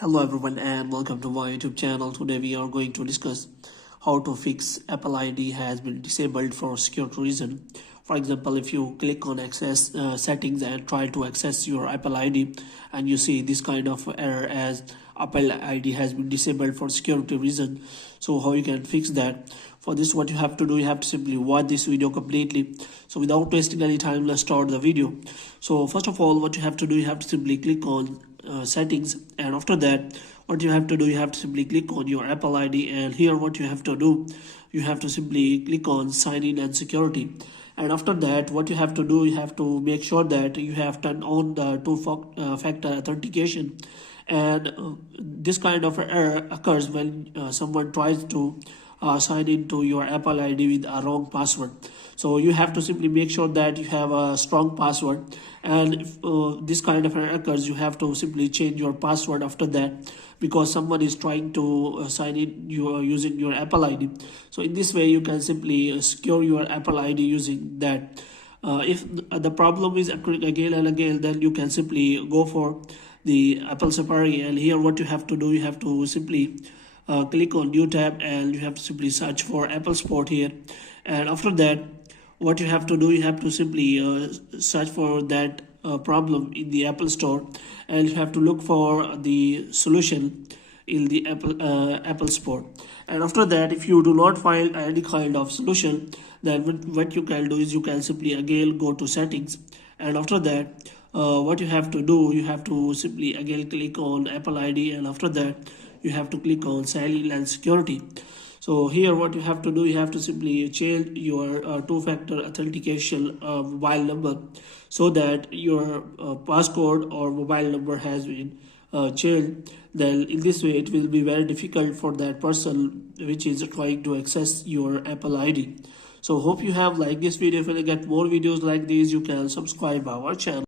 Hello everyone and welcome to my YouTube channel. Today we are going to discuss how to fix Apple ID has been disabled for security reason. For example, if you click on access settings and try to access your Apple ID and you see this kind of error as Apple ID has been disabled for security reason. So how you can fix that? For this, what you have to do, you have to simply watch this video completely. So without wasting any time, let's start the video. So first of all, what you have to do, you have to simply click on settings, and after that what you have to do, you have to simply click on your Apple ID, and here what you have to do, you have to simply click on sign in and security. And after that what you have to do, you have to make sure that you have turned on the two-factor authentication. And this kind of error occurs when someone tries to sign into your Apple ID with a wrong password. So you have to simply make sure that you have a strong password, and if this kind of error occurs, you have to simply change your password after that, because someone is trying to sign in using your Apple ID. So in this way you can simply secure your Apple ID using that. If the problem is occurring again and again, then you can simply go for the Apple Safari, and here what you have to do, you have to simply click on new tab, and you have to simply search for Apple Support here. And after that what you have to do, you have to simply search for that problem in the Apple Store, and you have to look for the solution in the Apple Store. And after that, if you do not find any kind of solution, then what you can do is you can simply again go to settings, and after that what you have to do, you have to simply again click on Apple ID, and after that you have to click on sign in and security. So here what you have to do, you have to simply change your two-factor authentication mobile number, so that your passcode or mobile number has been changed. Then in this way it will be very difficult for that person which is trying to access your Apple ID. So hope you have liked this video. If you get more videos like these, you can subscribe our channel.